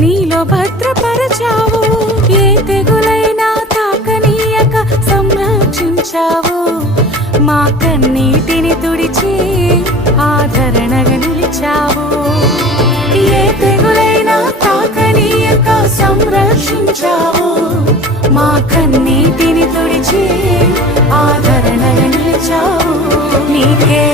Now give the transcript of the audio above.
నీలో భద్రపరచావు. ఏ తెగులైనా తాకనీయక సంరక్షించావు. మా కన్నీటిని తుడిచి ఆదరణగా నిలిచావు. ఏ తెగులైనా తాకనీయక సంరక్షించావు. మా కన్నీటిని తుడిచి ఆదరణగా నిలిచావు. నీకే